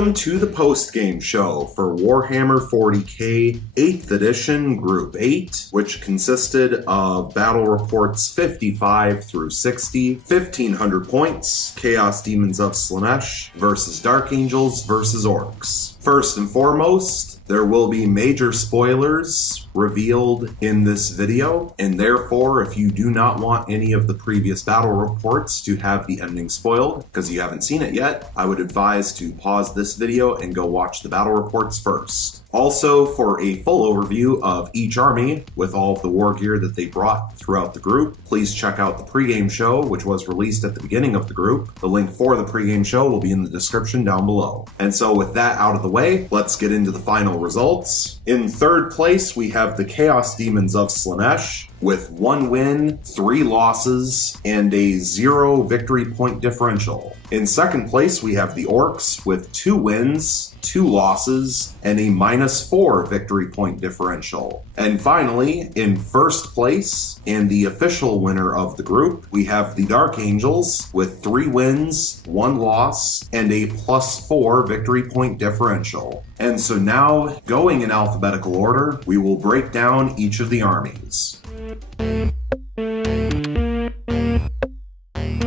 Welcome to the post-game show for Warhammer 40k 8th edition Group 8, which consisted of battle reports 55 through 60, 1500 points, Chaos Demons of Slaanesh versus Dark Angels versus Orks. First and foremost, there will be major spoilers revealed in this video, and therefore, if you do not want any of the previous battle reports to have the ending spoiled, because you haven't seen it yet, I would advise to pause this video and go watch the battle reports first. Also, for a full overview of each army with all of the war gear that they brought throughout the group, please check out the pregame show, which was released at the beginning of the group. The link for the pregame show will be in the description down below. And so with that out of the way, let's get into the final results. In third place, we have the Chaos Demons of Slaanesh with 1 win, 3 losses, and a 0 victory point differential. In second place, we have the Orks with 2 wins, 2 losses, and a -4 victory point differential. And finally, in first place, and the official winner of the group, we have the Dark Angels with 3 wins, 1 loss, and a +4 victory point differential. And so now, going in alphabetical order, we will break down each of the armies.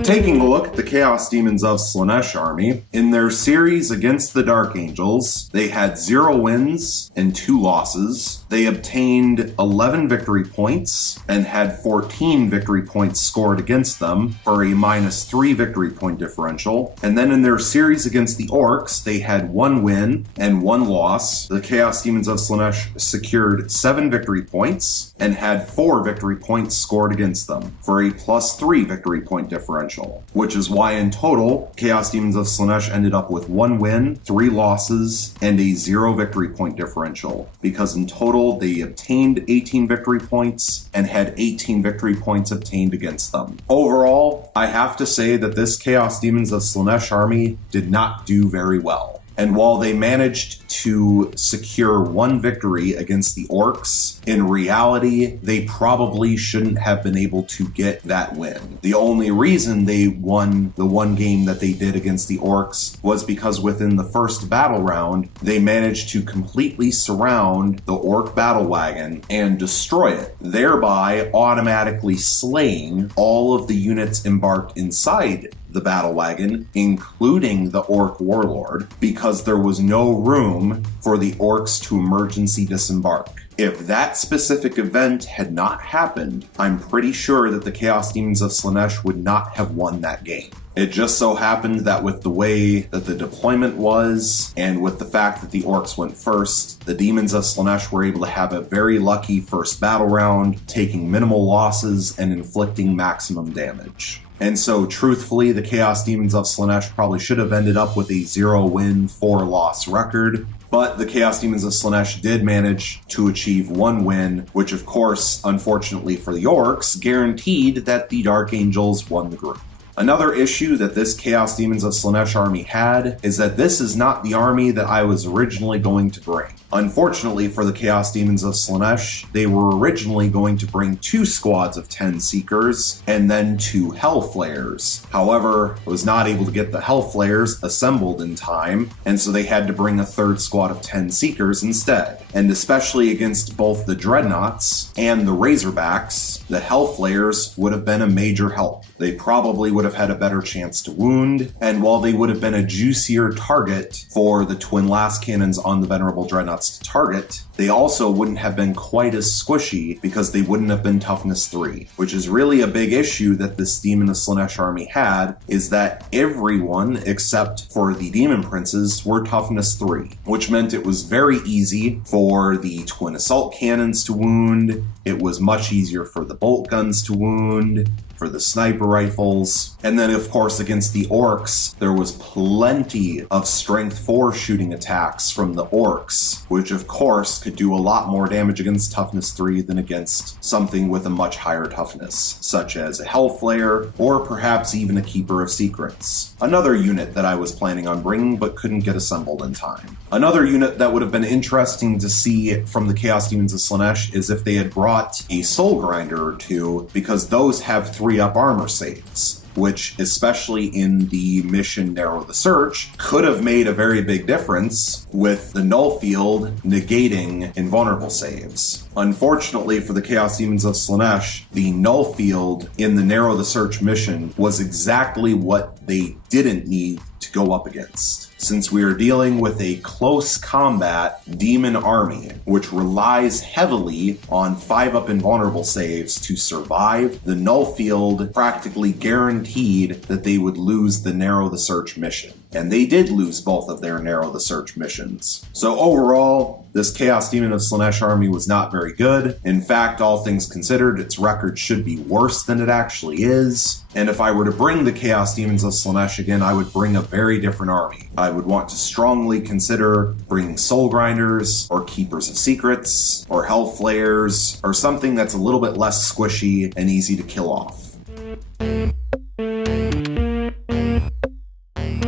Taking a look at the Chaos Demons of Slaanesh army, in their series against the Dark Angels, they had 0 wins and 2 losses. They obtained 11 victory points and had 14 victory points scored against them for a -3 victory point differential. And then in their series against the Orks, they had 1 win and 1 loss. The Chaos Demons of Slaanesh secured 7 victory points and had 4 victory points scored against them for a +3 victory point differential. Which is why in total, Chaos Demons of Slaanesh ended up with 1 win, 3 losses, and a 0 victory point differential, because in total they obtained 18 victory points and had 18 victory points obtained against them. Overall, I have to say that this Chaos Demons of Slaanesh army did not do very well. And while they managed to secure 1 victory against the Orks, in reality, they probably shouldn't have been able to get that win. The only reason they won the 1 game that they did against the Orks was because within the first battle round, they managed to completely surround the Ork battle wagon and destroy it, thereby automatically slaying all of the units embarked inside the battle wagon, including the Ork warlord, because there was no room for the Orks to emergency disembark. If that specific event had not happened, I'm pretty sure that the Chaos Demons of Slaanesh would not have won that game. It just so happened that with the way that the deployment was, and with the fact that the Orks went first, the Demons of Slaanesh were able to have a very lucky first battle round, taking minimal losses and inflicting maximum damage. And so, truthfully, the Chaos Demons of Slaanesh probably should have ended up with a 0 win, 4 loss record. But the Chaos Demons of Slaanesh did manage to achieve 1 win, which of course, unfortunately for the Orks, guaranteed that the Dark Angels won the group. Another issue that this Chaos Demons of Slaanesh army had is that this is not the army that I was originally going to bring. Unfortunately for the Chaos Demons of Slaanesh, they were originally going to bring 2 squads of 10 Seekers and then 2 Hellflayers. However, I was not able to get the Hellflayers assembled in time, and so they had to bring a 3rd squad of 10 Seekers instead. And especially against both the Dreadnoughts and the Razorbacks, the Hellflayers would have been a major help. They probably would have had a better chance to wound, and while they would have been a juicier target for the twin last cannons on the Venerable Dreadnoughts to target, they also wouldn't have been quite as squishy because they wouldn't have been toughness 3, which is really a big issue that this Demon of Slaanesh army had, is that everyone except for the Demon Princes were toughness 3, which meant it was very easy for the twin assault cannons to wound, it was much easier for the bolt guns to wound, for the sniper rifles. And then of course against the Orks, there was plenty of strength 4 shooting attacks from the Orks, which of course could do a lot more damage against toughness 3 than against something with a much higher toughness, such as a Hellflayer or perhaps even a Keeper of Secrets. Another unit that I was planning on bringing but couldn't get assembled in time. Another unit that would have been interesting to see from the Chaos Demons of Slaanesh is if they had brought a Soul Grinder or 2, because those have 3-up armor saves. which, especially in the mission Narrow the Search, could have made a very big difference with the null field negating invulnerable saves. Unfortunately for the Chaos Demons of Slaanesh, the null field in the Narrow the Search mission was exactly what they didn't need to go up against. Since we are dealing with a close combat demon army, which relies heavily on 5-up invulnerable saves to survive, the null field practically guaranteed that they would lose the Narrow the Search mission. And they did lose both of their Narrow the Search missions. So overall, this Chaos Demon of Slaanesh army was not very good. In fact, all things considered, its record should be worse than it actually is. And if I were to bring the Chaos Demons of Slaanesh again, I would bring a very different army. I would want to strongly consider bringing Soul Grinders, or Keepers of Secrets, or Hellflayers, or something that's a little bit less squishy and easy to kill off.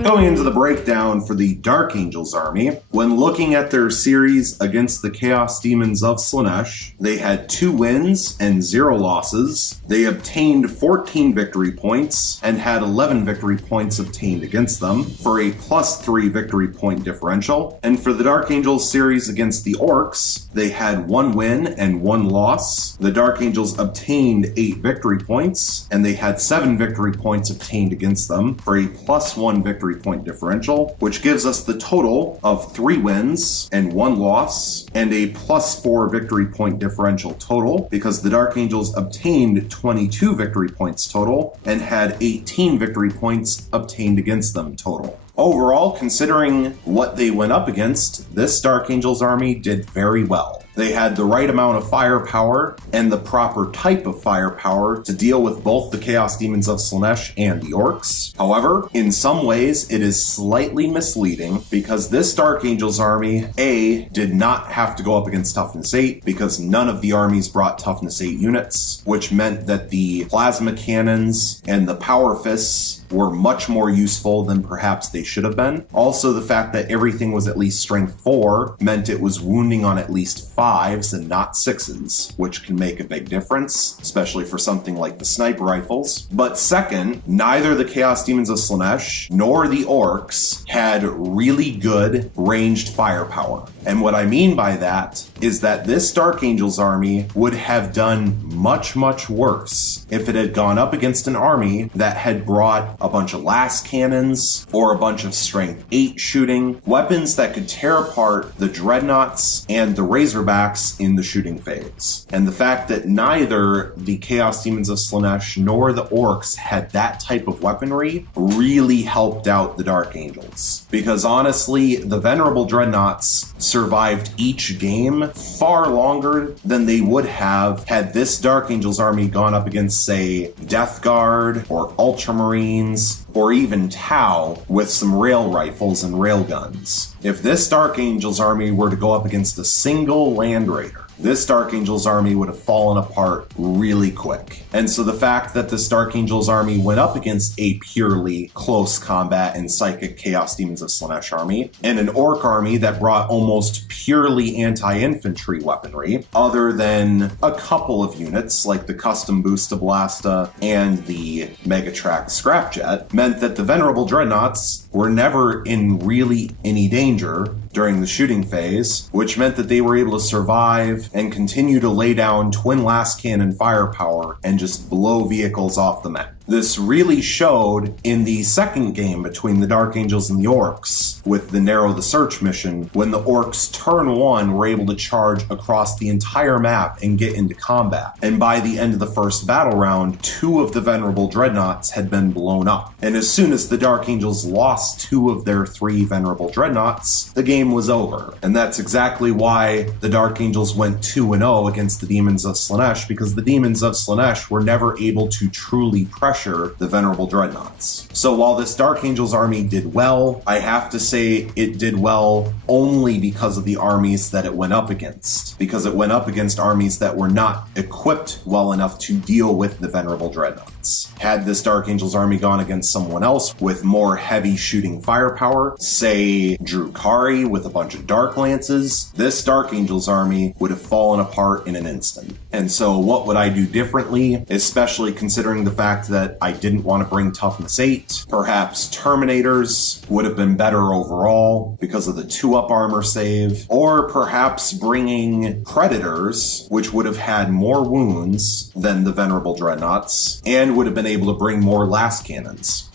Going into the breakdown for the Dark Angels army, when looking at their series against the Chaos Demons of Slaanesh, they had 2 wins and 0 losses. They obtained 14 victory points and had 11 victory points obtained against them for a +3 victory point differential. And for the Dark Angels series against the Orks, they had 1 win and 1 loss. The Dark Angels obtained 8 victory points and they had 7 victory points obtained against them for a +1 victory point differential, which gives us the total of 3 wins and 1 loss and a +4 victory point differential total, because the Dark Angels obtained 22 victory points total and had 18 victory points obtained against them total. Overall, considering what they went up against, this Dark Angels army did very well. They had the right amount of firepower and the proper type of firepower to deal with both the Chaos Demons of Slaanesh and the Orks. However, in some ways, it is slightly misleading because this Dark Angels army, A, did not have to go up against Toughness 8 because none of the armies brought Toughness 8 units, which meant that the plasma cannons and the power fists were much more useful than perhaps they should have been. Also, the fact that everything was at least strength 4 meant it was wounding on at least 5s and not 6s, which can make a big difference, especially for something like the sniper rifles. But second, neither the Chaos Demons of Slaanesh nor the Orks had really good ranged firepower. And what I mean by that is that this Dark Angels army would have done much, much worse if it had gone up against an army that had brought a bunch of las cannons or a bunch of strength 8 shooting, weapons that could tear apart the dreadnoughts and the razorbacks in the shooting phase. And the fact that neither the Chaos Demons of Slaanesh nor the Orks had that type of weaponry really helped out the Dark Angels. Because honestly, the Venerable Dreadnoughts survived each game far longer than they would have had this Dark Angels army gone up against, say, Death Guard or Ultramarines or even Tau with some rail rifles and railguns. If this Dark Angels army were to go up against a single Land Raider, this Dark Angels army would have fallen apart really quick. And so the fact that this Dark Angels army went up against a purely close combat and psychic Chaos Demons of Slaanesh army, and an Orc army that brought almost purely anti-infantry weaponry, other than a couple of units like the Custom Boosta Blasta and the Megatrack Scrapjet, meant that the Venerable Dreadnoughts were never in really any danger during the shooting phase, which meant that they were able to survive and continue to lay down twin las cannon firepower and just blow vehicles off the map. This really showed in the second game between the Dark Angels and the Orks with the Narrow the Search mission, when the Orks turn 1 were able to charge across the entire map and get into combat. And by the end of the first battle round, 2 of the Venerable Dreadnoughts had been blown up. And as soon as the Dark Angels lost 2 of their 3 Venerable Dreadnoughts, the game was over. And that's exactly why the Dark Angels went 2-0 against the Demons of Slaanesh, because the Demons of Slaanesh were never able to truly pressure the Venerable Dreadnoughts. So while this Dark Angels army did well, I have to say it did well only because of the armies that it went up against. Because it went up against armies that were not equipped well enough to deal with the Venerable Dreadnoughts. Had this Dark Angels army gone against someone else with more heavy shooting firepower, say Drukhari with a bunch of Dark Lances, this Dark Angels army would have fallen apart in an instant. And so what would I do differently, especially considering the fact that that I didn't want to bring Toughness 8. Perhaps Terminators would have been better overall because of the 2-up armor save. Or perhaps bringing Predators, which would have had more wounds than the Venerable Dreadnoughts, and would have been able to bring more last cannons.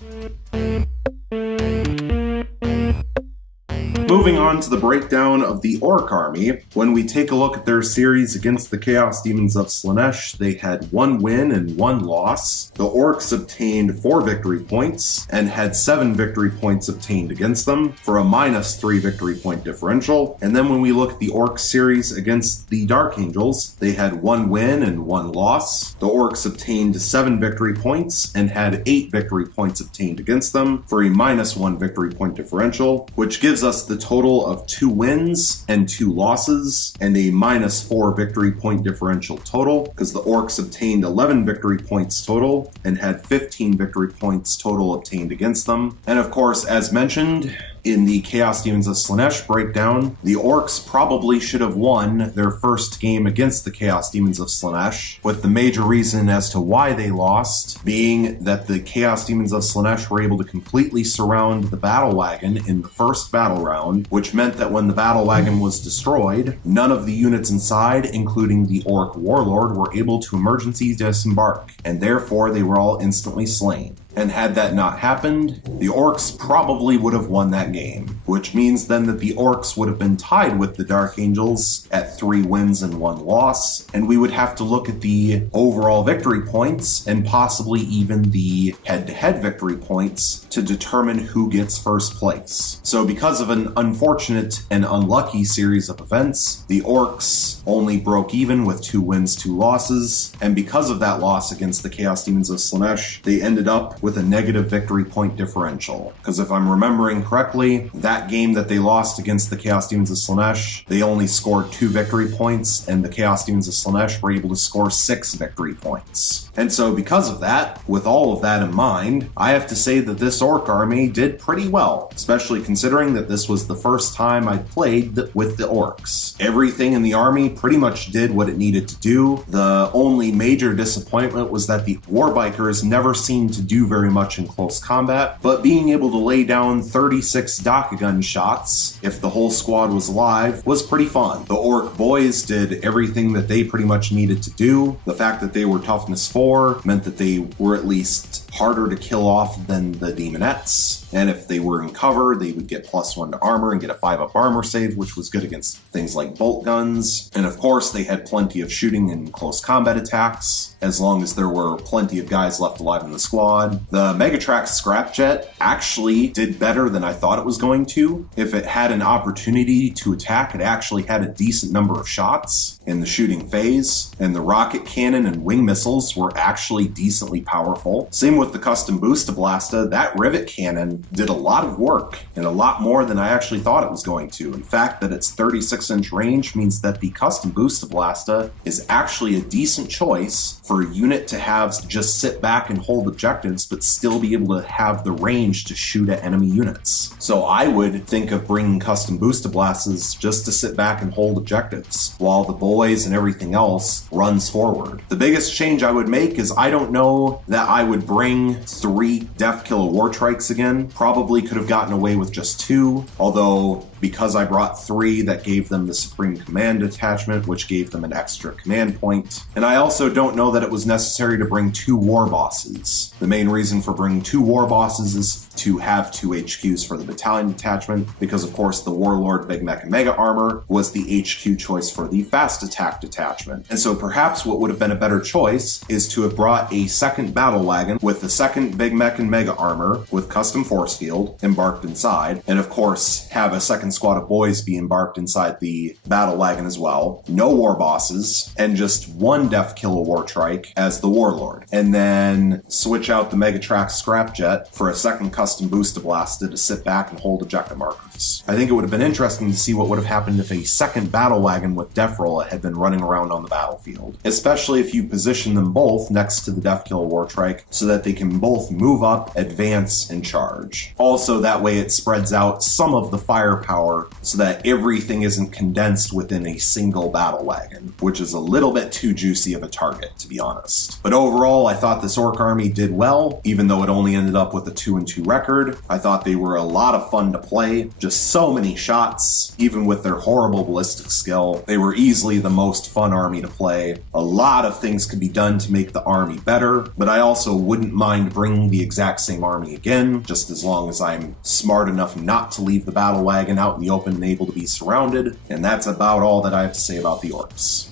Moving on to the breakdown of the Ork army, when we take a look at their series against the Chaos Demons of Slaanesh, they had 1 win and 1 loss. The Orks obtained 4 victory points and had 7 victory points obtained against them for a -3 victory point differential. And then when we look at the Ork series against the Dark Angels, they had 1 win and 1 loss. The Orks obtained 7 victory points and had 8 victory points obtained against them for a -1 victory point differential, which gives us the total of 2 wins and 2 losses and a -4 victory point differential total, because the Orks obtained 11 victory points total and had 15 victory points total obtained against them. And of course, as mentioned, in the Chaos Demons of Slaanesh breakdown, the Orks probably should have won their first game against the Chaos Demons of Slaanesh, with the major reason as to why they lost being that the Chaos Demons of Slaanesh were able to completely surround the battle wagon in the first battle round, which meant that when the battle wagon was destroyed, none of the units inside, including the Ork Warlord, were able to emergency disembark, and therefore they were all instantly slain. And had that not happened, the Orks probably would have won that game, which means then that the Orks would have been tied with the Dark Angels at 3 wins and 1 loss, and we would have to look at the overall victory points and possibly even the head-to-head victory points to determine who gets first place. So because of an unfortunate and unlucky series of events, the Orks only broke even with 2 wins, 2 losses, and because of that loss against the Chaos Demons of Slaanesh, they ended up with a negative victory point differential. Because if I'm remembering correctly, that game that they lost against the Chaos Demons of Slaanesh, they only scored 2 victory points, and the Chaos Demons of Slaanesh were able to score 6 victory points. And so because of that, with all of that in mind, I have to say that this Ork army did pretty well, especially considering that this was the first time I played with the Orks. Everything in the army pretty much did what it needed to do. The only major disappointment was that the Warbikers never seemed to do very much in close combat, but being able to lay down 36 Dakugun shots, if the whole squad was alive, was pretty fun. The Ork boys did everything that they pretty much needed to do. The fact that they were toughness 4 meant that they were at least harder to kill off than the Demonettes, and if they were in cover, they would get +1 to armor and get a 5-up armor save, which was good against things like bolt guns. And of course, they had plenty of shooting and close combat attacks, as long as there were plenty of guys left alive in the squad. The Megatrax Scrapjet actually did better than I thought it was going to. If it had an opportunity to attack, it actually had a decent number of shots in the shooting phase, and the rocket cannon and wing missiles were actually decently powerful. Same with the custom Boostablasta. That rivet cannon did a lot of work, and a lot more than I actually thought it was going to. In fact, that its 36-inch range means that the custom Boostablasta is actually a decent choice for a unit to have just sit back and hold objectives, but still be able to have the range to shoot at enemy units. So I would think of bringing custom Boostablastas just to sit back and hold objectives, while the boys and everything else runs forward. The biggest change I would make is I don't know that I would bring 3 Death Killer Wartrikes again. Probably could have gotten away with just 2, although because I brought 3, that gave them the Supreme Command attachment, which gave them an extra command point. And I also don't know that it was necessary to bring 2 war bosses. The main reason for bringing 2 war bosses is to have 2 HQs for the battalion detachment, because of course the Warlord Big Mech and Mega Armor was the HQ choice for the fast attack detachment. And so perhaps what would have been a better choice is to have brought a second battle wagon with the second Big Mech and Mega Armor with custom force field embarked inside, and of course have a second squad of boys be embarked inside the battle wagon as well. No war bosses, and just 1 Death Killer Wartrike as the Warlord. And then switch out the Megatrax Scrapjet for a second custom Boostablasta to sit back and hold objective markers. I think it would have been interesting to see what would have happened if a second battle wagon with Death Rolla had been running around on the battlefield, especially if you position them both next to the Death Killer Wartrike so that they can both move up, advance, and charge. Also, that way it spreads out some of the firepower firepower so that everything isn't condensed within a single battle wagon, which is a little bit too juicy of a target, to be honest. But overall, I thought this Ork army did well, even though it only ended up with a 2-2 record. I thought they were a lot of fun to play, just so many shots, even with their horrible ballistic skill. They were easily the most fun army to play. A lot of things could be done to make the army better, but I also wouldn't mind bringing the exact same army again, just as long as I'm smart enough not to leave the battle wagon out in the open and able to be surrounded. And that's about all that I have to say about the Orks.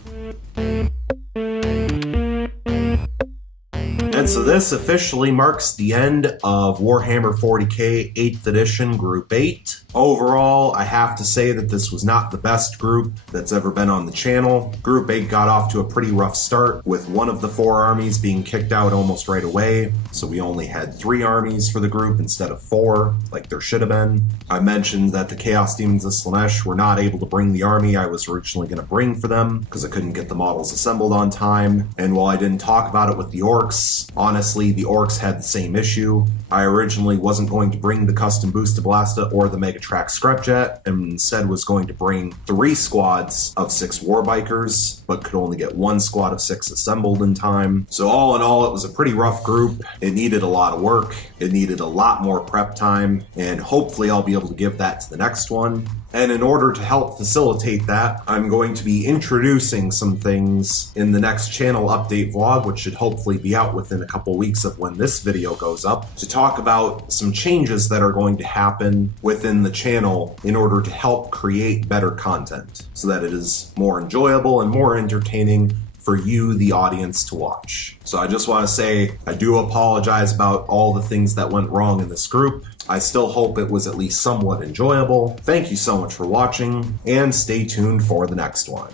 And so this officially marks the end of Warhammer 40k 8th edition Group 8. Overall, I have to say that this was not the best group that's ever been on the channel. Group 8 got off to a pretty rough start, with one of the 4 armies being kicked out almost right away, so we only had 3 armies for the group instead of 4, like there should have been. I mentioned that the Chaos Demons of Slaanesh were not able to bring the army I was originally going to bring for them, because I couldn't get the models assembled on time, and while I didn't talk about it with the Orks, honestly, the Orks had the same issue. I originally wasn't going to bring the Custom Boosta Blasta or the Megatrack Scrapjet, and instead was going to bring 3 squads of 6 Warbikers, but could only get 1 squad of 6 assembled in time. So all in all, it was a pretty rough group. It needed a lot of work. It needed a lot more prep time, and hopefully I'll be able to give that to the next one. And in order to help facilitate that, I'm going to be introducing some things in the next channel update vlog, which should hopefully be out within a couple weeks of when this video goes up, to talk about some changes that are going to happen within the channel in order to help create better content so that it is more enjoyable and more entertaining for you, the audience, to watch. So I just want to say I do apologize about all the things that went wrong in this group. I still hope it was at least somewhat enjoyable. Thank you so much for watching, and stay tuned for the next one.